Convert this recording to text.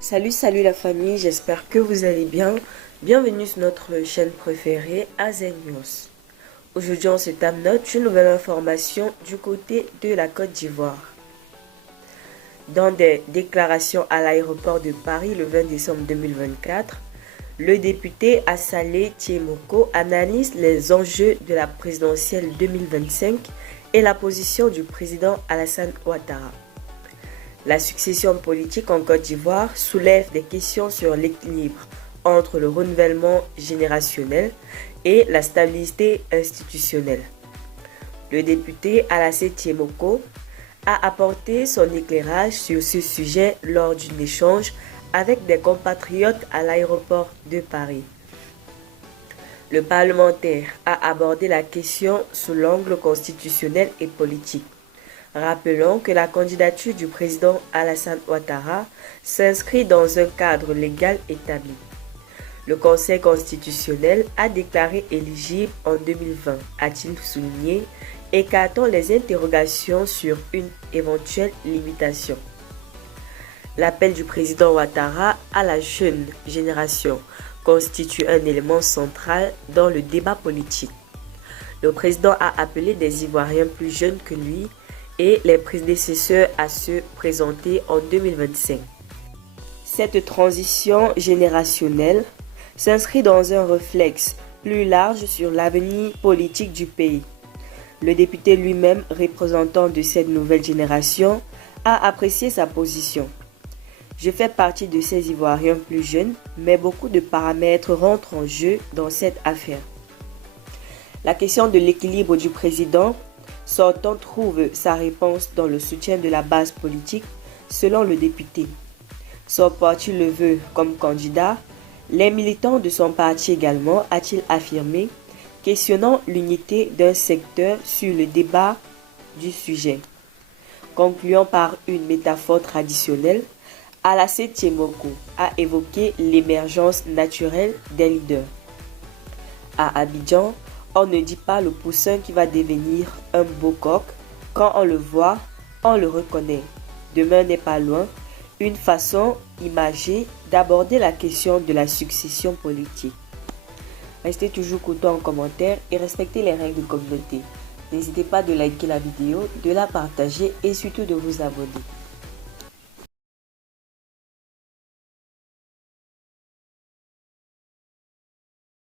Salut la famille, j'espère que vous allez bien. Bienvenue sur notre chaîne préférée, AZ News. Aujourd'hui, on se note une nouvelle information du côté de la Côte d'Ivoire. Dans des déclarations à l'aéroport de Paris le 20 décembre 2024, le député Assalé Thiemoko analyse les enjeux de la présidentielle 2025 et la position du président Alassane Ouattara. La succession politique en Côte d'Ivoire soulève des questions sur l'équilibre entre le renouvellement générationnel et la stabilité institutionnelle. Le député Alassane Thiemoko a apporté son éclairage sur ce sujet lors d'un échange avec des compatriotes à l'aéroport de Paris. Le parlementaire a abordé la question sous l'angle constitutionnel et politique. Rappelons que la candidature du président Alassane Ouattara s'inscrit dans un cadre légal établi. Le Conseil constitutionnel a déclaré éligible en 2020, a-t-il souligné, écartant les interrogations sur une éventuelle limitation. L'appel du président Ouattara à la jeune génération constitue un élément central dans le débat politique. Le président a appelé des Ivoiriens plus jeunes que lui et les prédécesseurs à se présenter en 2025. Cette transition générationnelle s'inscrit dans un réflexe plus large sur l'avenir politique du pays. Le député lui-même, représentant de cette nouvelle génération, a apprécié sa position. Je fais partie de ces Ivoiriens plus jeunes, mais beaucoup de paramètres rentrent en jeu dans cette affaire. La question de l'équilibre du président sortant trouve sa réponse dans le soutien de la base politique, selon le député. Son parti le veut comme candidat. Les militants de son parti également, a-t-il affirmé, questionnant l'unité d'un secteur sur le débat du sujet. Concluant par une métaphore traditionnelle, Alassane Thiemoko a évoqué l'émergence naturelle des leaders. À Abidjan, on ne dit pas le poussin qui va devenir un beau coq. Quand on le voit, on le reconnaît. Demain n'est pas loin. Une façon imagée d'aborder la question de la succession politique. Restez toujours courtois en commentaire et respectez les règles de communauté. N'hésitez pas de liker la vidéo, de la partager et surtout de vous abonner.